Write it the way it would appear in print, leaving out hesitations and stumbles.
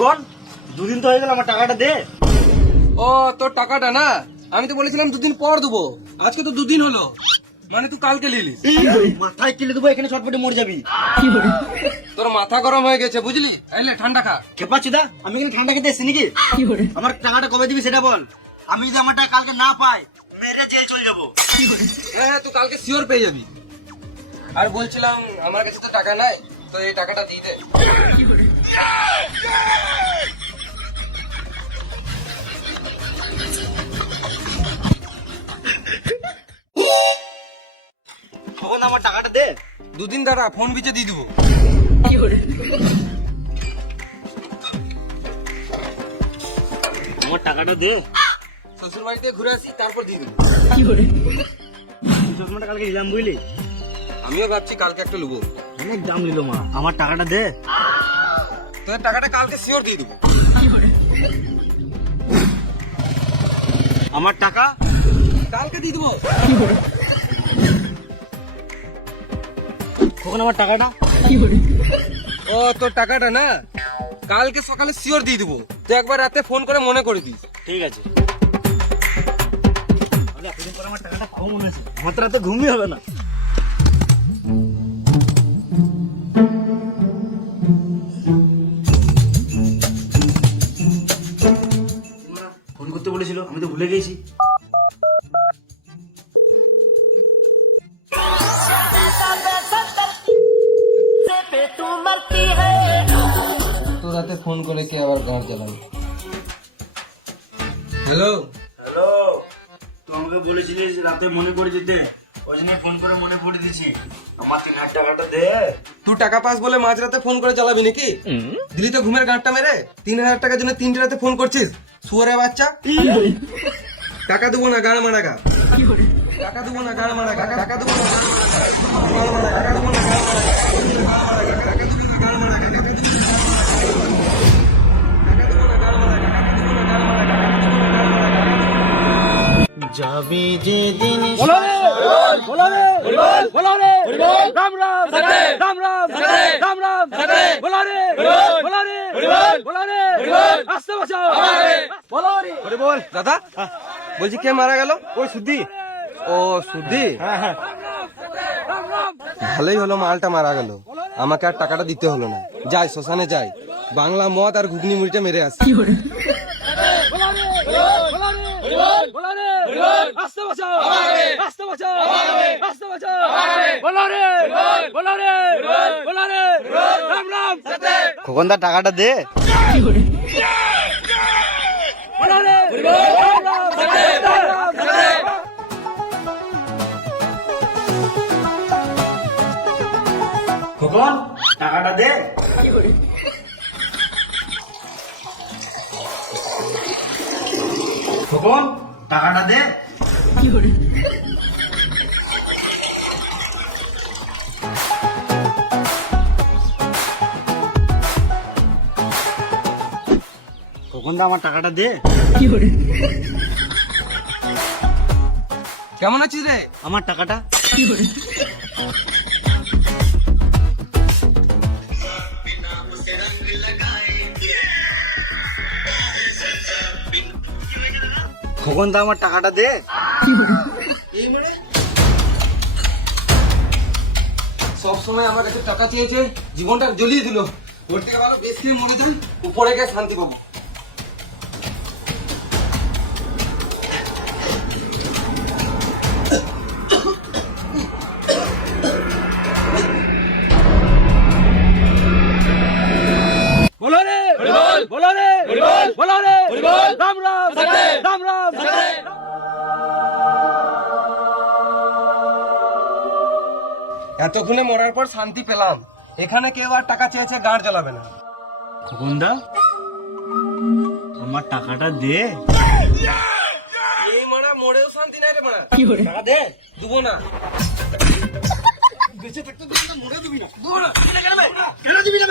কোন দুদিন তো হয়ে গেল, আমার টাকাটা দে। ও তোর টাকাটা না, আমি তো বলেছিলাম দুদিন পর দেবো, আজকে তো দুদিন হলো, মানে তুই কালকে নিলিস। মাথায় কিলে দেবো, এখানে ছটপটে মরে যাবি। তোর মাথা গরম হয়ে গেছে বুঝলি, আইলে ঠান্ডা খা। খেপাচ্ছি দা, আমি এখানে ঠান্ডা খেতে এসছি নাকি? আমার টাকাটা কবে দিবি সেটা বল। আমি যদি আমার টাকা কালকে না পাই, মেরে জেল চলে যাবো। হ্যাঁ তুই কালকে শিওর পেয়ে যাবি। আর বলছিলাম আমার কাছে তো টাকা নাই, তো এই টাকাটা দিয়ে দে। তখন আমার টাকাটা দে। দুদিন দাঁড়া, ফোন বিচে দিয়ে দেবো। আমার টাকাটা দে। শ্বশুর বাড়িতে ঘুরে আসি, তারপর দিয়ে দেবো। চশমাটা কালকে নিলাম বুঝলি, আমিও ভাবছি কালকে একটা নেবো। অনেক দাম নিল মা। আমার টাকাটা দে। তোর টাকাটা কালকে শিওর দিয়ে দেবো। আমার টাকা কালকে দিয়ে দেবো। কখন আমার টাকাটা? ও তোর টাকাটা না, কালকে সকালে শিওর দিয়ে দেবো, তুই একবার রাতে ফোন করে মনে করে দিস। ঠিক আছে। এতদিন পর আমার টাকাটা পাবো মনে হচ্ছে, আমার তো রাতে ঘুমই হবে না। ফোন করতে বলেছিল, আমি তো ভুলে গেছি। তো রাতে ফোন করে কে আবার গাঁট জ্বালাবে। হ্যালো হ্যালো, তুই আমাকে বলেছিলিস রাতে মনে করে যেতে, ওই জন্য ফোন করে মনে করে দিছি। আমার 3,000 টাকাটা দে। তুই টাকা পাস বলে মাঝ রাতে ফোন করে জ্বালাবি নাকি? দিলি তো ঘুমের গাঁটটা মেরে 3,000 টাকার জন্য 3টে রাতে ফোন করছিস, শুয়ারে বাচ্চা। টাকা দেবো না, গাড় মারা গা। টাকা দেবো না, গাড় মারা গা। টাকা দেবো না, টাকা দেবো না, গাড় মারা গা। যাবি যেদিন দাদা বলছি কে মারা গেল? ওই সুদ্ধি। ও সুদ্ধি, হ্যাঁ হ্যাঁ। ভালোই হলো মালটা মারা গেল, আমাকে আর টাকাটা দিতে হলো না। যাই শ্মশানে যাই, বাংলা মদ আর ঘুগনি মুড়িটা মেরে আসি। খোকনদার টাকাটা দে। খোকন টাকাটা দে। খোকন টাকাটা দে। খোকনদা আমার টাকাটা দে। কেমন আছিস রে? আমার টাকাটা। খোকনদা আমার টাকাটা দে। সবসময় আমার কাছে টাকা চেয়েছে, জীবনটা জ্বলিয়ে দিল। ওর থেকে ভালো বেশ খেয়ে মরে যান, উপরে গিয়ে শান্তি পাবো। এতক্ষণে মরার পর শান্তি পেলাম, এখানে কেউ আর টাকা চেয়েছে গাঁড় জ্বালাবে না। খোকনদা আমার টাকাটা দে। এই মারা মরেও শান্তি নাই রে মারা। টাকা দে। দেবো না। বেঁচে থাকতে দিবি না, মরে দিবি না। কেন দিবি না?